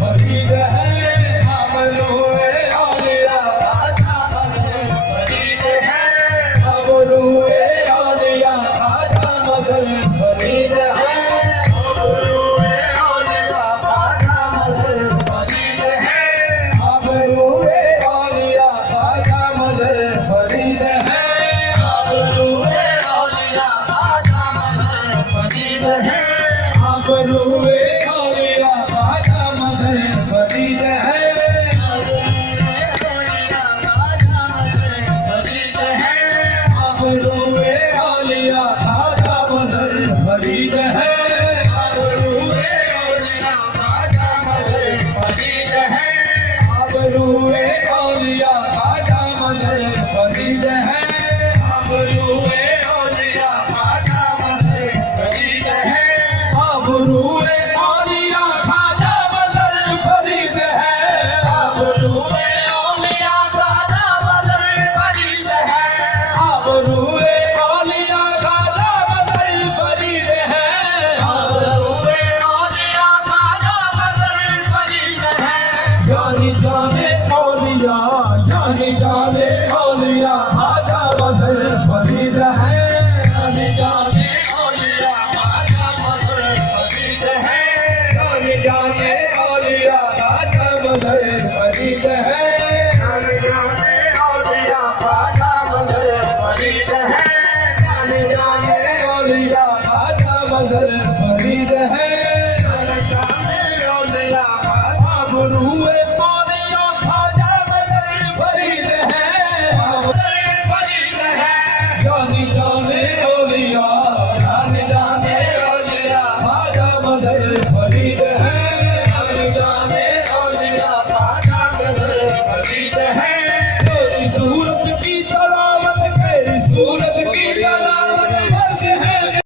फरीद है अबरूए औलिया ख्वाजा मजहर फरीद है अबरूए औलिया ख्वाजा मजहर फरीद है अबरूए औलिया ख्वाजा मजहर फरीद है अबरूए औलिया ख्वाजा मजहर फरीद है अबरूए औलिया ख्वाजा मजहर फरीद है अबरूए औलिया ख्वाजा मजहर फरीद है अबरूए औलिया ख्वाजा मजहर फरीद है अबरूए औलिया ख्वाजा मजहर फरीद है अबरूए औलिया ख्वाजा मजहर फरीद है अबरूए औलिया ख्वाजा मजहर फरीद है अबरूए औलिया ख्वाजा मजहर फरीद है अबरूए औलिया ख्वाजा मजहर फरीद है अबरूए औलिया ख्वाजा मजहर फरीद है अबरूए औलिया ख्वाजा मजहर फरीद है जाने जाने औलिया जाने जाने औलिया ख्वाजा मजहर फरीद है जाने जाने औलिया ख्वाजा मजहर फरीद है जाने जाने औलिया ख्वाजा मजहर फरीद है जाने जाने औलिया ख्वाजा मजहर फरीद है जाने जाने औलिया ख्वाजा मजहर फरीद है जाने जाने औलिया ख्वाजा अबरूए औलिया ख्वाजा मजहर फरीद है मजहर फरीद है जाने जाने औलिया जाने जाने औलिया ख्वाजा मजहर फरीद है जाने जाने औलिया ख्वाजा मजहर फरीद है तेरी सूरत की तलावत तेरी सूरत